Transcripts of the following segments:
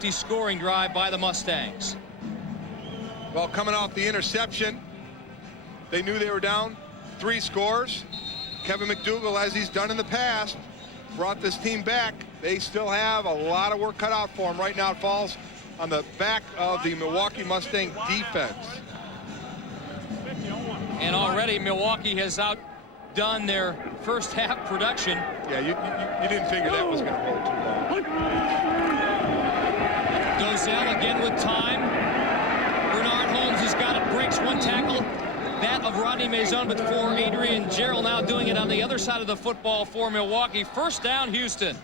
lefty scoring drive by the Mustangs. Well, coming off the interception, they knew they were down 3 scores. Kevin McDougal, as he's done in the past, brought this team back. They still have a lot of work cut out for them. Right now it falls on the back of the Milwaukee Mustang defense. And already Milwaukee has outdone their first half production. Yeah, you didn't figure that was going to roll too long. Dozell again with time. Bernard Holmes has got it, breaks one tackle. That of Rodney Maison, but for Adrian Gerald now doing it on the other side of the football for Milwaukee. First down, Houston.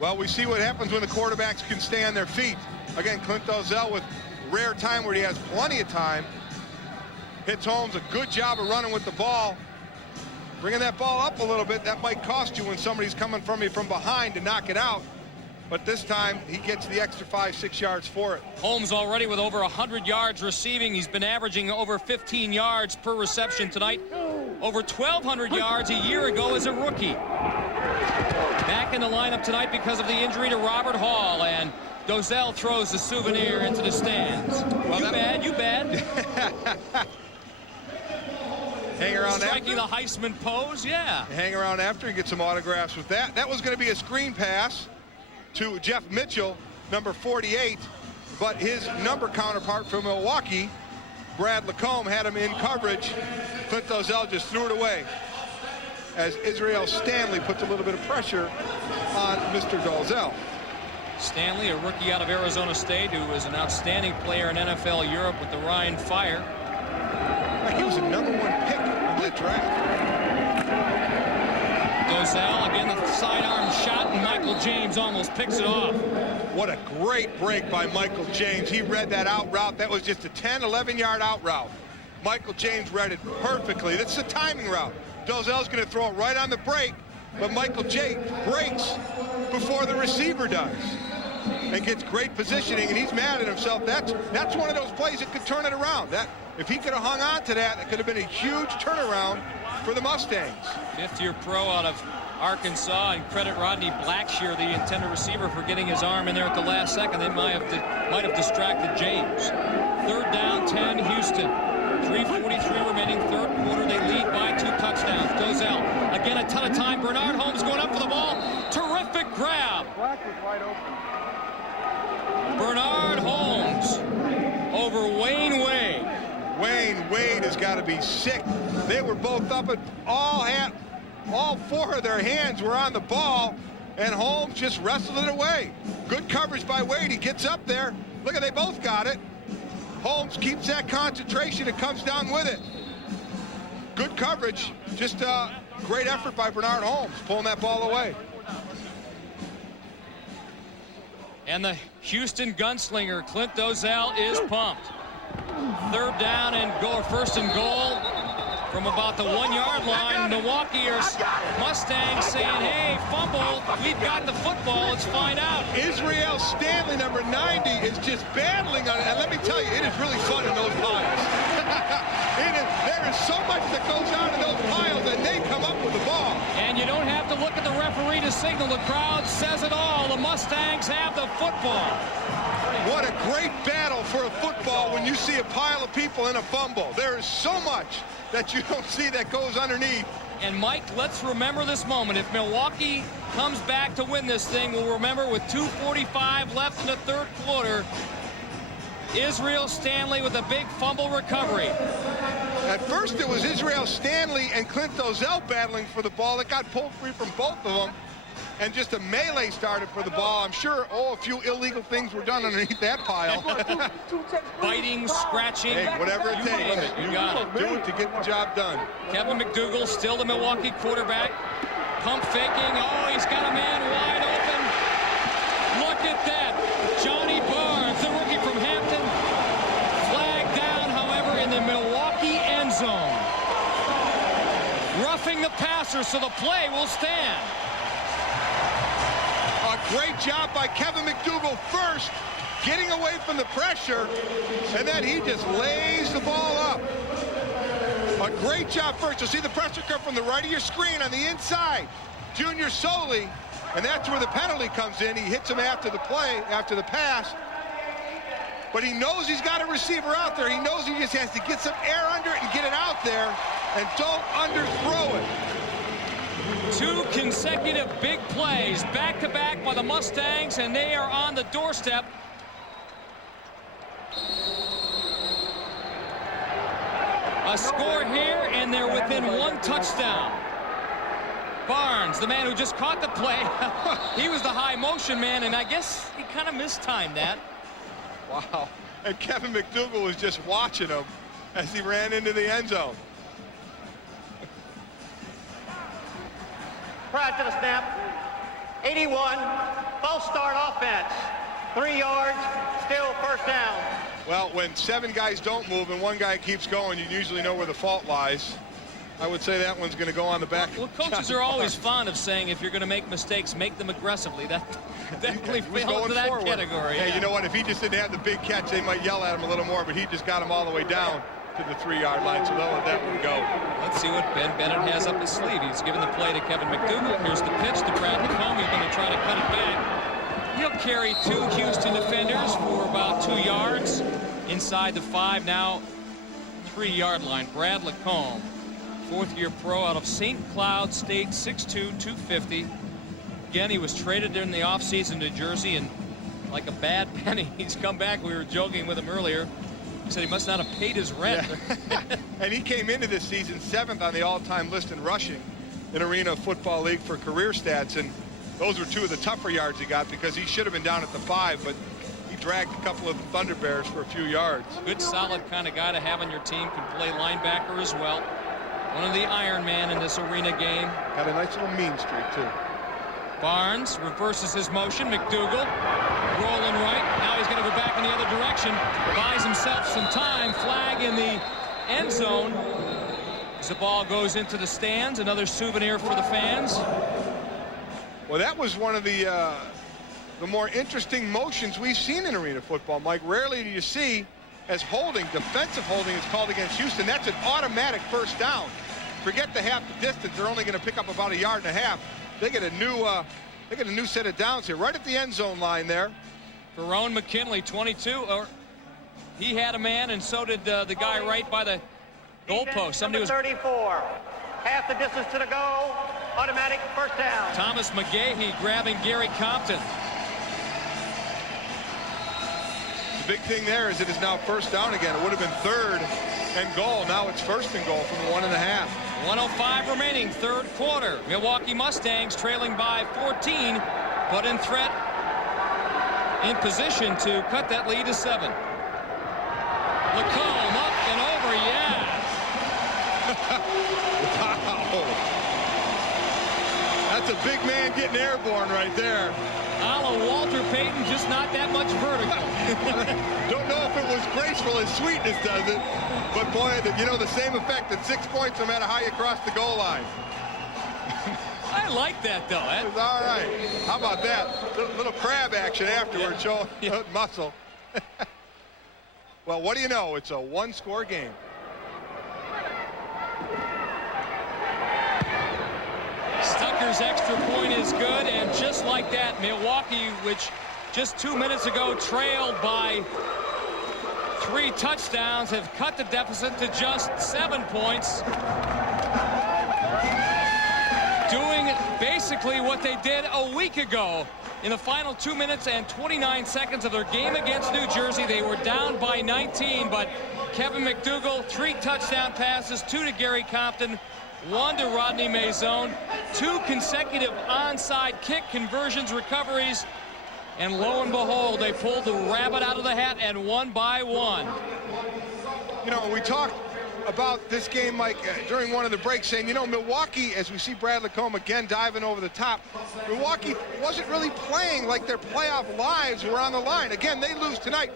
Well, we see what happens when the quarterbacks can stay on their feet. Again, Clint Dozell with rare time where he has plenty of time. Hits Holmes, a good job of running with the ball. Bringing that ball up a little bit, that might cost you when somebody's coming from you from behind to knock it out. But this time, he gets the extra 5-6 yards for it. Holmes already with over 100 yards receiving. He's been averaging over 15 yards per reception tonight. Over 1,200 yards a year ago as a rookie. Back in the lineup tonight because of the injury to Robert Hall. And Dozell throws the souvenir into the stands. Well, you bad. Hang around striking after. The Heisman pose, yeah. Hang around after and get some autographs with that. That was going to be a screen pass to Jeff Mitchell, number 48, but his number counterpart from Milwaukee, Brad Lacombe, had him in coverage. Clint Dozell just threw it away as Israel Stanley puts a little bit of pressure on Mr. Dozell. Stanley, a rookie out of Arizona State, who was an outstanding player in NFL Europe with the Rhine Fire. He was a #1 pick in that draft. Dozell, again, the sidearm shot, and Michael James almost picks it off. What a great break by Michael James. He read that out route. That was just a 10, 11-yard out route. Michael James read it perfectly. That's a timing route. Dozell's going to throw it right on the break, but Michael James breaks before the receiver does and gets great positioning, and he's mad at himself. That's one of those plays that could turn it around. If he could have hung on to that, it could have been a huge turnaround for the Mustangs. Fifth-year pro out of Arkansas, and credit Rodney Blackshear, the intended receiver, for getting his arm in there at the last second. They might have distracted James. Third down, 10, Houston. 3:43 remaining, third quarter. They lead by 2 touchdowns. Dozell, again, a ton of time. Bernard Holmes going up for the ball. Terrific grab. Black was wide open. Bernard Holmes over Wayne Wade. Wayne Wade has got to be sick. They were both up at all 4 of their hands were on the ball, and Holmes just wrestled it away. Good coverage by Wade. He gets up there. Look, they both got it. Holmes keeps that concentration and comes down with it. Good coverage. Just a great effort by Bernard Holmes, pulling that ball away. And the Houston gunslinger, Clint Dozell, is pumped. Third down and first and goal from about the 1-yard line. Milwaukee Mustangs saying, hey, fumble, we've got the football, let's find out. Israel Stanley, number 90, is just battling on it. And let me tell you, it is really fun in those piles. There is so much that goes on in those piles, and they come up with the ball. And you don't have to look at the referee to signal. The crowd says it all. The Mustangs have the football. What a great battle for a football when you see a pile of people in a fumble. There is so much that you don't see that goes underneath. And Mike, let's remember this moment. If Milwaukee comes back to win this thing, we'll remember with 2:45 left in the third quarter, Israel Stanley with a big fumble recovery. At first it was Israel Stanley and Clint Dozell battling for the ball. It got pulled free from both of them, and just a melee started for the ball. I'm sure, a few illegal things were done underneath that pile. Biting, scratching. Hey, whatever it takes. Name it, you got it. Do it to get the job done. Kevin McDougal, still the Milwaukee quarterback. Pump faking. Oh, he's got a man wide open. Look at that. Johnny Barnes, the rookie from Hampton. Flagged down, however, in the Milwaukee end zone. Roughing the passer, so the play will stand. A great job by Kevin McDougal first, getting away from the pressure, and then he just lays the ball up. A great job first. You'll see the pressure come from the right of your screen on the inside. Junior Soley And that's where the penalty comes in. He hits him after the play, after the pass. But he knows he's got a receiver out there. He knows he just has to get some air under it and get it out there. And don't underthrow it. 2 consecutive big plays back-to-back by the Mustangs, and they are on the doorstep. A score here, and they're within 1 touchdown. Barnes, the man who just caught the play, he was the high motion man, and I guess he kind of mistimed that. Wow. And Kevin McDougal was just watching him as he ran into the end zone. Prior to the snap, 81, false start offense. 3 yards, still first down. Well, when 7 guys don't move and 1 guy keeps going, you usually know where the fault lies. I would say that one's going to go on the back. Well, coaches are always fond of saying if you're going to make mistakes, make them aggressively. That definitely fell into that category. Hey, yeah. You know what? If he just didn't have the big catch, they might yell at him a little more, but he just got him all the way down to the 3-yard line, so they'll let that one go. Let's see what Ben Bennett has up his sleeve. He's given the play to Kevin McDougal. Here's the pitch to Bradley Combe. He's going to try to cut it back. He'll carry 2 Houston defenders for about 2 yards. Inside the 5, now 3-yard line. Brad Lacombe, 4th-year pro out of St. Cloud State, 6'2", 250. Again, he was traded in the offseason to Jersey, and like a bad penny, he's come back. We were joking with him earlier. He said he must not have paid his rent. Yeah. And he came into this season 7th on the all-time list in rushing in Arena Football League for career stats, and those were 2 of the tougher yards he got because he should have been down at the 5, but he dragged a couple of the Thunder Bears for a few yards. Good, solid kind of guy to have on your team. Can play linebacker as well. One of the Iron Man in this arena game. Got a nice little mean streak, too. Barnes reverses his motion. McDougal rolling right. Now he's going to go back in the other direction. Buys himself some time. Flag in the end zone. As the ball goes into the stands, another souvenir for the fans. Well, that was one of the more interesting motions we've seen in arena football, Mike. Rarely do you see as holding, defensive holding is called against Houston. That's an automatic first down. Forget the half the distance. They're only going to pick up about 1.5 yards. They get a new set of downs here, right at the end zone line there. Verone McKinley, 22. Or he had a man, and so did the guy right by the goalpost. Somebody was 34. Half the distance to the goal. Automatic first down. Thomas McGahee grabbing Gary Compton. The big thing there is it is now first down again. It would have been 3rd and goal. Now it's 1st and goal from the 1.5. 1:05 remaining, 3rd quarter. Milwaukee Mustangs trailing by 14, but in threat, in position to cut that lead to 7. Lacombe up and over, yeah. Wow. That's a big man getting airborne right there. A la Walter Payton, just not that much vertical. Don't know if it was graceful as Sweetness does it, but boy, you know, the same effect at 6 points no matter how you cross the goal line. I like that, though. It was all right. How about that? Little crab action afterwards, showing muscle. Well, what do you know? It's a 1-score game. Stucker's extra point is good, and just like that, Milwaukee, which just 2 minutes ago trailed by 3 touchdowns, have cut the deficit to just 7 points. Doing basically what they did a week ago. In the final 2 minutes and 29 seconds of their game against New Jersey, they were down by 19, but Kevin McDougal, 3 touchdown passes, 2 to Gary Compton, 1 to Rodney Maison, 2 consecutive onside kick conversions, recoveries, and lo and behold, they pulled the rabbit out of the hat and won by 1. You know, we talked about this game, Mike, during one of the breaks, saying, you know, Milwaukee, as we see Brad Lacombe again diving over the top, Milwaukee wasn't really playing like their playoff lives were on the line. Again, they lose tonight.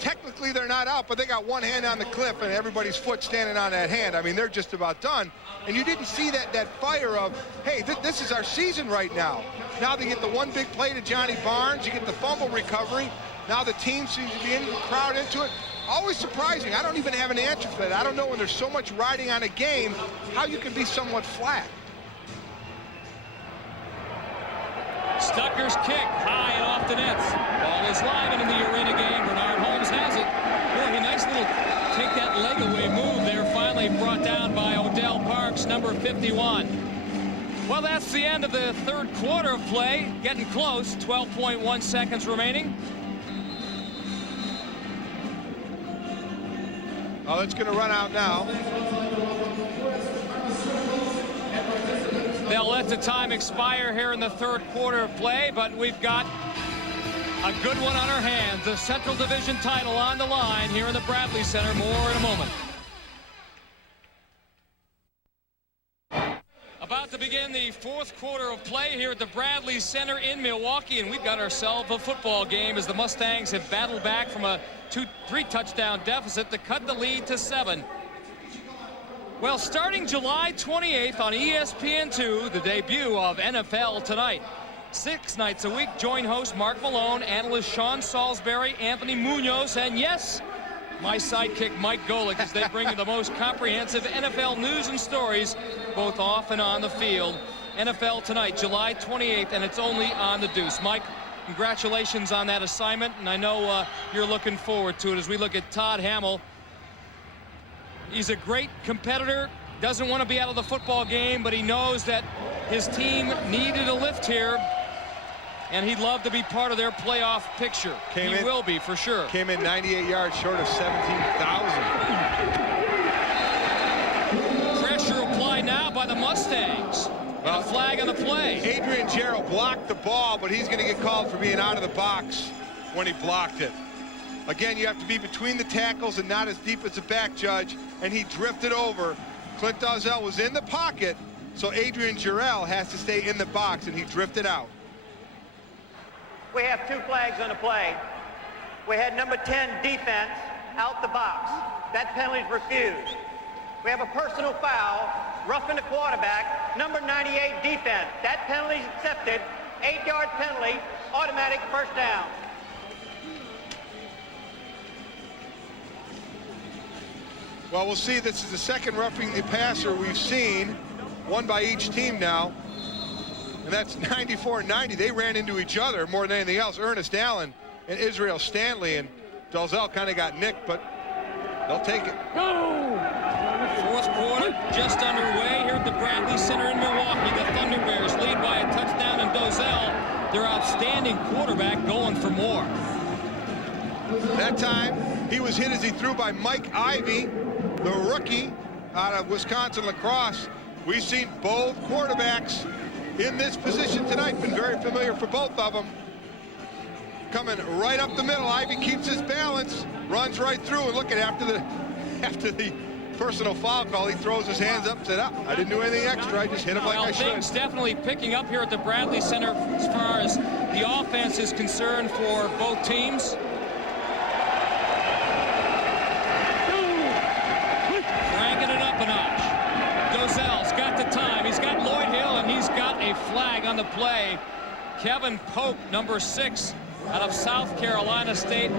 Technically, they're not out, but they got one hand on the cliff and everybody's foot standing on that hand. I mean, they're just about done. And you didn't see that fire of, hey, this is our season right now. Now they get the one big play to Johnny Barnes. You get the fumble recovery. Now the team seems to be in the crowd into it. Always surprising. I don't even have an answer for that. I don't know, when there's so much riding on a game, how you can be somewhat flat. Stucker's kick high and off the nets. Ball is live and in the arena game. Bernard Holmes has it. Boy, a nice little take that leg away move there. Finally brought down by Odell Parks, number 51. Well, that's the end of the third quarter of play. Getting close. 12.1 seconds remaining. Oh, it's going to run out now. They'll let the time expire here in the third quarter of play, but we've got a good one on our hands. The Central Division title on the line here in the Bradley Center. More in a moment. About to begin the fourth quarter of play here at the Bradley Center in Milwaukee, and we've got ourselves a football game as the Mustangs have battled back from a 2-3 touchdown deficit to cut the lead to 7. Well, starting July 28th on ESPN2, the debut of NFL Tonight. 6 nights a week, join host Mark Malone, analyst Sean Salisbury, Anthony Munoz, and yes, my sidekick Mike Golick, as they bring you the most comprehensive NFL news and stories both off and on the field. NFL Tonight, July 28th, and it's only on the Deuce. Mike, congratulations on that assignment, and I know you're looking forward to it as we look at Todd Hamill. He's a great competitor, doesn't want to be out of the football game, but he knows that his team needed a lift here, and he'd love to be part of their playoff picture. He will be, for sure. Came in 98 yards short of 17,000. Pressure applied now by the Mustangs. Well, a flag on the play. Adrian Jarrell blocked the ball, but he's going to get called for being out of the box when he blocked it. Again, you have to be between the tackles and not as deep as the back, Judge, and he drifted over. Clint Dozell was in the pocket, so Adrian Jarrell has to stay in the box, and he drifted out. We have 2 flags on the play. We had number 10 defense out the box. That penalty's refused. We have a personal foul, roughing the quarterback, number 98 defense. That penalty's accepted. 8-yard penalty, automatic first down. Well, we'll see. This is the second roughing the passer we've seen, one by each team now. And that's 94-90. They ran into each other more than anything else. Ernest Allen and Israel Stanley, and Dalzell kind of got nicked, but they'll take it. Fourth quarter just underway here at the Bradley Center in Milwaukee. The Thunder Bears lead by a touchdown, and Dozell, their outstanding quarterback, going for more. That time, he was hit as he threw by Mike Ivey, the rookie out of Wisconsin lacrosse. We've seen both quarterbacks in this position tonight. Been very familiar for both of them. Coming right up the middle. Ivey keeps his balance, runs right through, and look at after the personal foul call, he throws his hands up and said, I didn't do anything extra. I just hit him like I should. Things definitely picking up here at the Bradley Center as far as the offense is concerned for both teams. Cranking it up a notch. Dozell's got the time. He's got Lloyd Hill, and he's got a flag on the play. Kevin Pope, number 6, out of South Carolina State.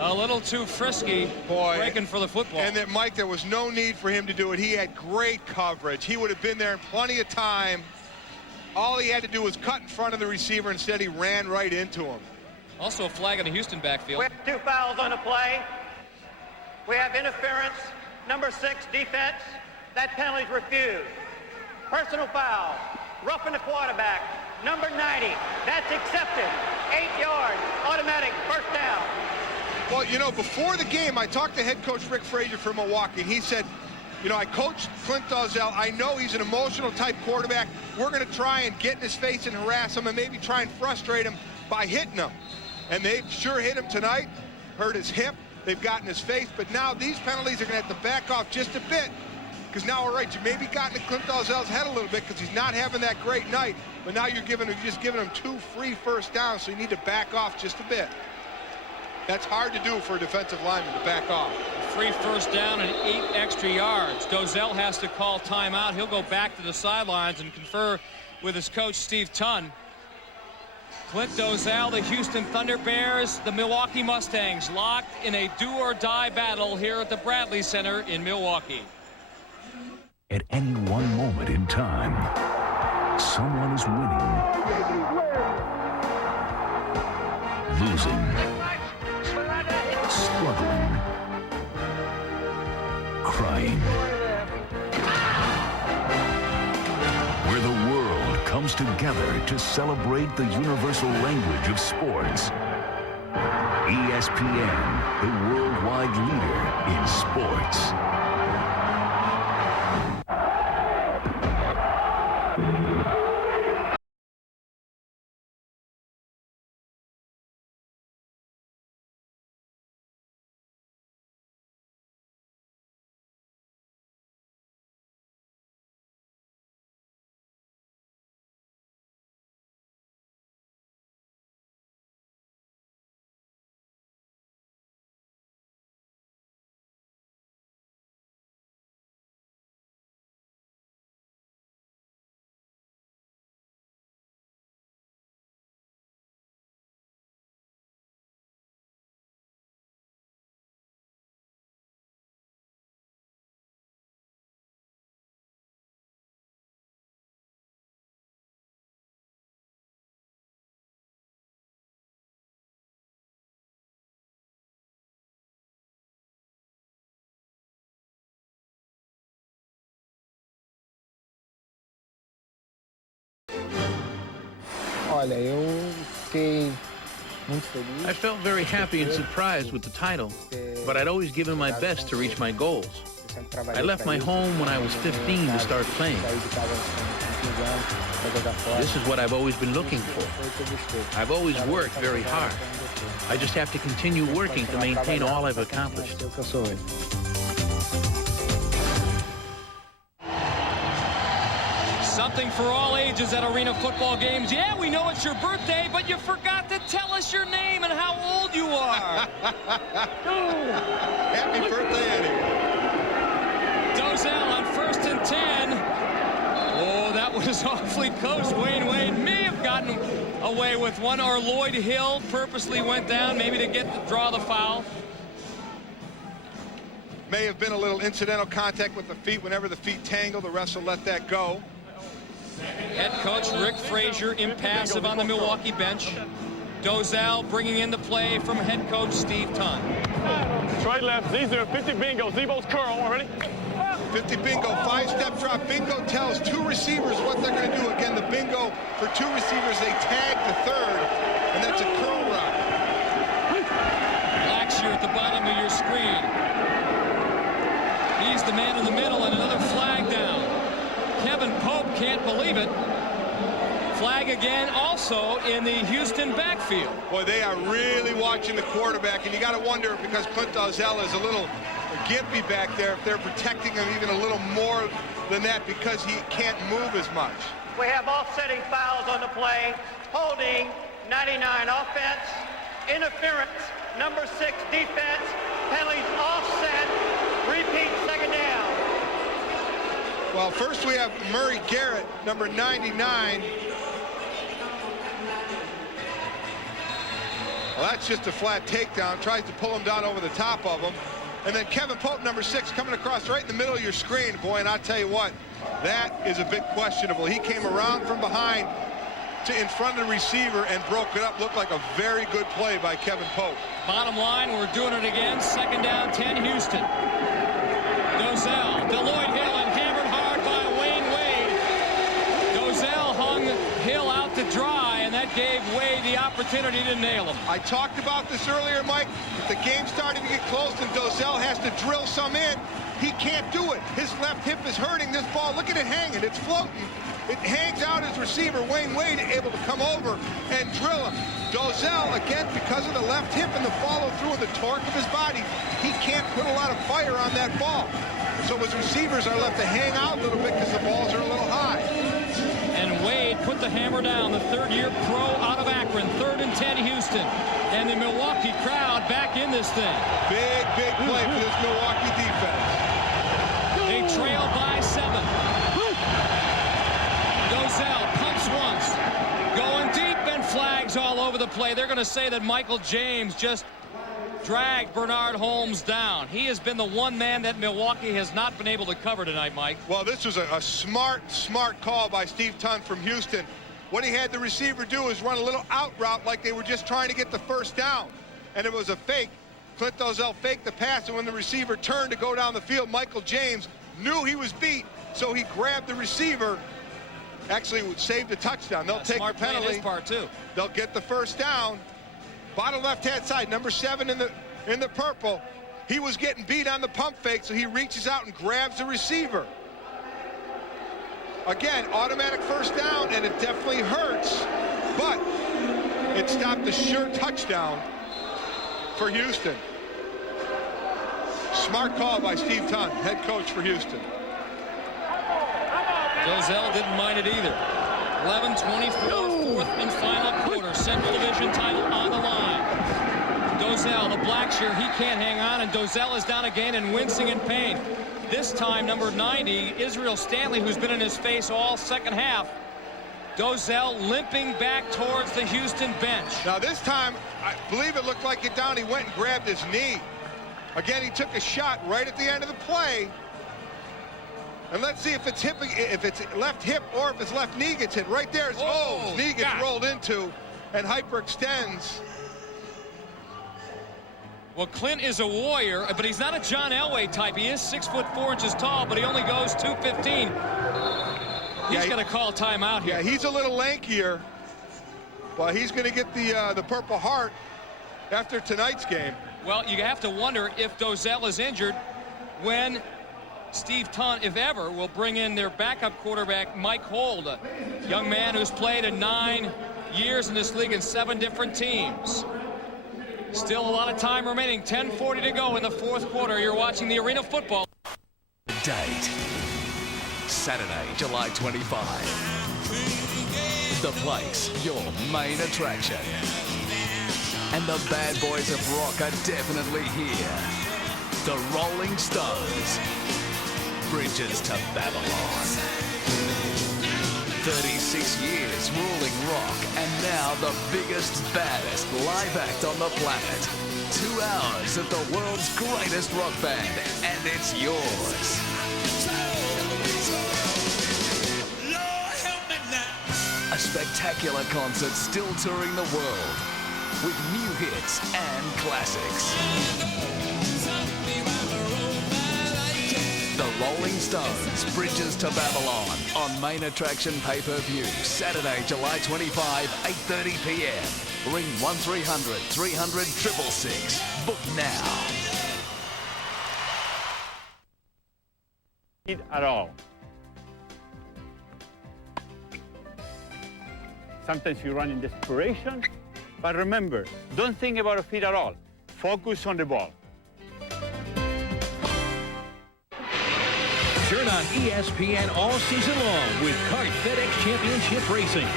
A little too frisky, breaking for the football. And that, Mike, there was no need for him to do it. He had great coverage. He would have been there in plenty of time. All he had to do was cut in front of the receiver. Instead, he ran right into him. Also a flag in the Houston backfield. We have 2 fouls on the play. We have interference, number 6 defense. That penalty's refused. Personal foul, roughing the quarterback, number 90. That's accepted. 8 yards, automatic first down. Well, you know, before the game, I talked to head coach Rick Frazier from Milwaukee, and he said, you know, I coached Clint Dozell. I know he's an emotional type quarterback. We're going to try and get in his face and harass him and maybe try and frustrate him by hitting him. And they've sure hit him tonight, hurt his hip. They've gotten his face. But now these penalties are going to have to back off just a bit. Because now, all right, you maybe got into Clint Dozell's head a little bit because he's not having that great night. But now you're just giving him 2 free first downs, so you need to back off just a bit. That's hard to do for a defensive lineman, to back off. Free first down and 8 extra yards. Dozell has to call timeout. He'll go back to the sidelines and confer with his coach, Steve Tunn. Clint Dozell, the Houston Thunder Bears, the Milwaukee Mustangs, locked in a do-or-die battle here at the Bradley Center in Milwaukee. At any one moment in time, someone is winning losing, struggling, crying. Where the world comes together to celebrate the universal language of sports. ESPN, the worldwide leader in sports. Olha, eu fiquei muito feliz. I felt very happy and surprised with the title, but I'd always given my best to reach my goals. I left my home when I was 15 to start playing. This is what I've always been looking for. I've always worked very hard. I just have to continue working to maintain all I've accomplished. Something for all ages at arena football games. Yeah, we know it's your birthday, but you forgot to tell us your name and how old you are. Happy birthday, Eddie. Dozell on 1st and 10. Oh, that was awfully close. Wayne Wade may have gotten away with one, or Lloyd Hill purposely went down, maybe to draw the foul. May have been a little incidental contact with the feet. Whenever the feet tangle, the refs will let that go. Head coach Rick Frazier impassive on the Milwaukee bench. Dozell bringing in the play from head coach Steve Tunn. Straight left. These are 50 bingo. Zebo's curl already. 50 bingo, 5-step drop. Bingo tells two receivers what they're going to do. Again, the bingo for two receivers, they tag the third, and that's a curl route. Blackshear at the bottom of your screen. He's the man in the middle, and another flag down. Kevin Pope can't believe it. Flag again also in the Houston backfield. Boy, they are really watching the quarterback, and you got to wonder, because Clint Dozell is a little gimpy back there, if they're protecting him even a little more than that because he can't move as much. We have offsetting fouls on the play. Holding, 99 offense. Interference, number 6 defense. Penalties offset. Repeat, second down. Well, first we have Murray Garrett, number 99. Well, that's just a flat takedown. Tries to pull him down over the top of him. And then Kevin Pope, number 6, coming across right in the middle of your screen. Boy, and I'll tell you what, that is a bit questionable. He came around from behind to in front of the receiver and broke it up. Looked like a very good play by Kevin Pope. Bottom line, we're doing it again. Second down, 10, Houston. Dozell, Lloyd Hill, and hammered hard by Wayne Wade. Dozell hung Hill out to dry, and that gave Wade the opportunity to nail him. I talked about this earlier, Mike. If the game's starting to get close and Dozell has to drill some in, he can't do it. His left hip is hurting this ball. Look at it hanging. It's floating. It hangs out his receiver, Wayne Wade, able to come over and drill him. Dozell, again, because of the left hip and the follow-through and the torque of his body, he can't put a lot of fire on that ball. So his receivers are left to hang out a little bit because the balls are a little high. And Wade put the hammer down, the third-year pro out of Akron. 3rd and 10, Houston. And the Milwaukee crowd back in this thing. Big, big play for this Milwaukee defense. They trail by 7. Dozell pumps once. Going deep, and flags all over the play. They're going to say that Michael James just dragged Bernard Holmes down. He has been the one man that Milwaukee has not been able to cover tonight, Mike. Well, this was a smart call by Steve Tunn from Houston. What he had the receiver do is run a little out route like they were just trying to get the first down. And it was a fake. Clint Dolezel faked the pass, and when the receiver turned to go down the field, Michael James knew he was beat, so he grabbed the receiver. Actually saved a touchdown. They'll take the penalty. His part too. They'll get the first down. Bottom left-hand side, number 7 in the purple. He was getting beat on the pump fake, so he reaches out and grabs the receiver. Again, automatic first down, and it definitely hurts, but it stopped a sure touchdown for Houston. Smart call by Steve Tunn, head coach for Houston. Dolezel didn't mind it either. 11:24, fourth and final quarter. Central Division title on the line. Dolezel, the Blackshear, he can't hang on, and Dolezel is down again and wincing in pain. This time, number 90, Israel Stanley, who's been in his face all second half. Dolezel limping back towards the Houston bench. Now this time, I believe it looked like it down. He went and grabbed his knee. Again, he took a shot right at the end of the play. And let's see if it's left hip or if his left knee gets hit. Right there, his knee gets rolled into and hyperextends. Well, Clint is a warrior, but he's not a John Elway type. He is 6'4" tall, but he only goes 215. He's going to call timeout here. Yeah, he's a little lankier, but he's going to get the Purple Heart after tonight's game. Well, you have to wonder if Dolezel is injured when Steve Tunn, if ever, will bring in their backup quarterback, Mike Hold, a young man who's played in 9 years in this league in 7 different teams. Still a lot of time remaining. 10:40 to go in the fourth quarter. You're watching the Arena Football. Date. Saturday, July 25. The place, your main attraction. And the bad boys of rock are definitely here. The Rolling Stones. Bridges to Babylon. 36 years ruling rock, and now the biggest, baddest live act on the planet. 2 hours of the world's greatest rock band, and it's yours. A spectacular concert still touring the world with new hits and classics. The Rolling Stones, Bridges to Babylon, on main attraction pay-per-view, Saturday, July 25, 8:30 p.m. Ring 1300 300 666. Book now. At all. Sometimes you run in desperation, but remember, don't think about a feed at all. Focus on the ball. Turn on ESPN all season long with Kart FedEx Championship Racing.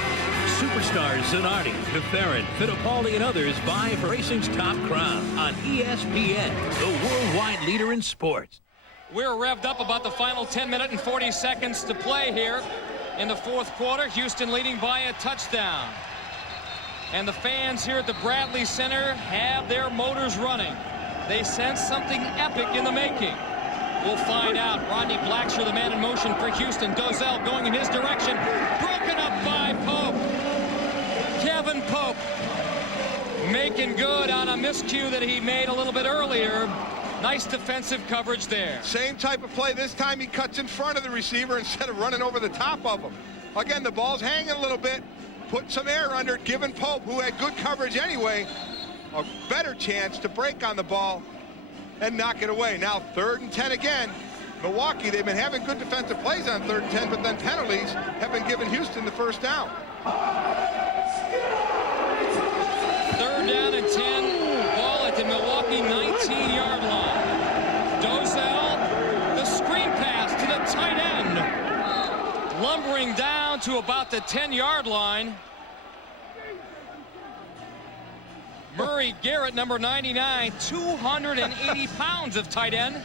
Superstars Zanardi, DeFerrin, Fittipaldi, and others vie for racing's top crown on ESPN, the worldwide leader in sports. We're revved up about the final 10 minutes and 40 seconds to play here in the fourth quarter. Houston leading by a touchdown. And the fans here at the Bradley Center have their motors running. They sense something epic in the making. We'll find out. Rodney Blackshear, the man in motion for Houston. Dolezel going in his direction. Broken up by Pope. Kevin Pope making good on a miscue that he made a little bit earlier. Nice defensive coverage there. Same type of play. This time he cuts in front of the receiver instead of running over the top of him. Again, the ball's hanging a little bit. Put some air under it, giving Pope, who had good coverage anyway, a better chance to break on the ball and knock it away. Now 3rd and 10 again. Milwaukee, they've been having good defensive plays on 3rd and 10, but then penalties have been giving Houston the first down. 3rd down and 10. Ball at the Milwaukee 19-yard line. Dolezel, the screen pass to the tight end. Lumbering down to about the 10-yard line. Murray Garrett, number 99, 280 pounds of tight end.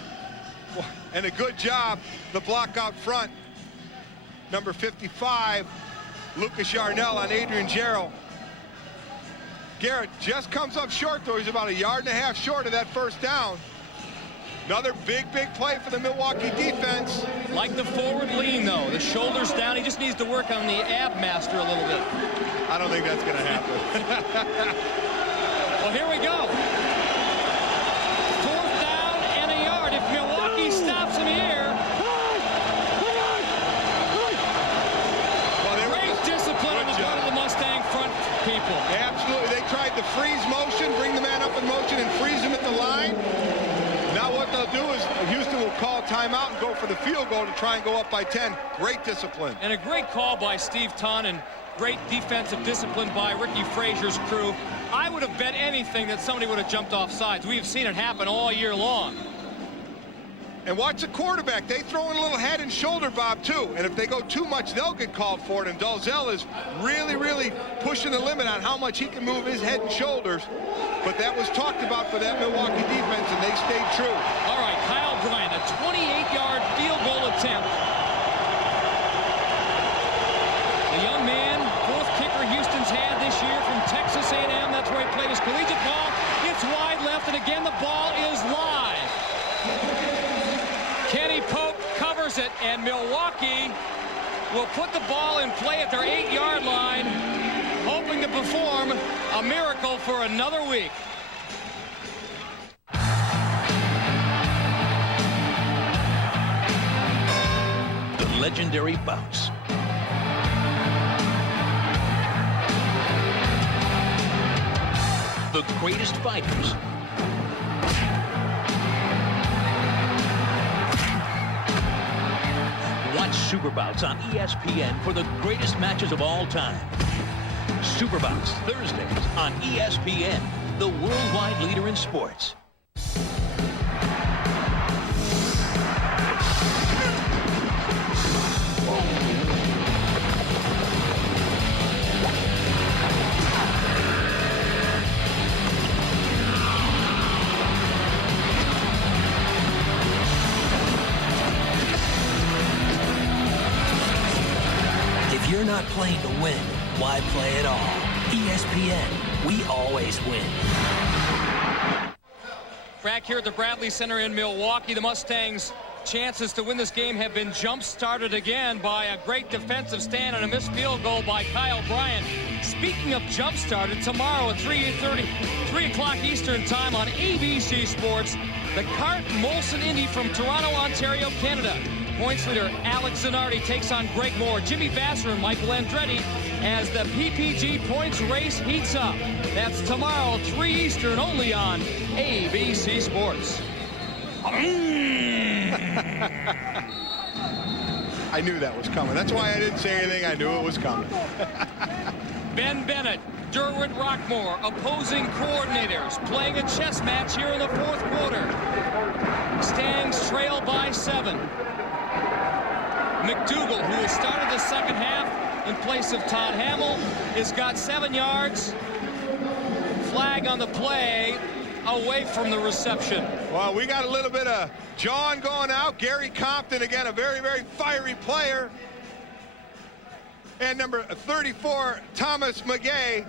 And a good job, the block out front. Number 55, Lucas Yarnell on Adrian Jarrell. Garrett just comes up short, though. He's about 1.5 yards short of that first down. Another big play for the Milwaukee defense. Like the forward lean, though. The shoulders down. He just needs to work on the ab master a little bit. I don't think that's going to happen. Well, here we go. 4th down and a yard. If Milwaukee stops him here. Well, great discipline on the part of the Mustang front people. Absolutely. They tried the freeze motion, bring the man up in motion and freeze him at the line. Now what they'll do is Houston will call timeout and go for the field goal to try and go up by 10. Great discipline. And a great call by Steve Ton and great defensive discipline by Ricky Frazier's crew. I would have bet anything that somebody would have jumped off sides. We have seen it happen all year long. And watch the quarterback. They throw in a little head and shoulder bob, too. And if they go too much, they'll get called for it. And Dalzell is really pushing the limit on how much he can move his head and shoulders. But that was talked about for that Milwaukee defense, and they stayed true. All right, Kyle Bryant, a 28-yard field goal attempt. The young man, 4th kicker Houston's had this year from Texas A&M. That's where he played his collegiate ball. It's wide left, and again, the ball is live. Kenny Pope covers it, and Milwaukee will put the ball in play at their 8-yard line, hoping to perform a miracle for another week. The legendary bounce. The greatest fighters. Watch Superbouts on ESPN for the greatest matches of all time. Superbouts Thursdays on ESPN, the worldwide leader in sports. If you're not playing to win, why play at all? ESPN, we always win. Back here at the Bradley Center in Milwaukee, the Mustangs' chances to win this game have been jump-started again by a great defensive stand and a missed field goal by Kyle Bryant. Speaking of jump-started, tomorrow at 3 o'clock Eastern time on ABC Sports, the Cart Molson Indy from Toronto, Ontario, Canada. Points leader Alex Zanardi takes on Greg Moore, Jimmy Vassar, and Michael Andretti as the PPG points race heats up. That's tomorrow, 3 Eastern, only on ABC Sports. I knew that was coming. That's why I didn't say anything. I knew it was coming. Ben Bennett, Derwent Rockmore, opposing coordinators, playing a chess match here in the 4th quarter. Stangs trail by 7. McDougal, who has started the second half in place of Todd Hamill, has got 7 yards. Flag on the play, away from the reception. Well, we got a little bit of John going out. Gary Compton, again, a very fiery player. And number 34, Thomas McGay,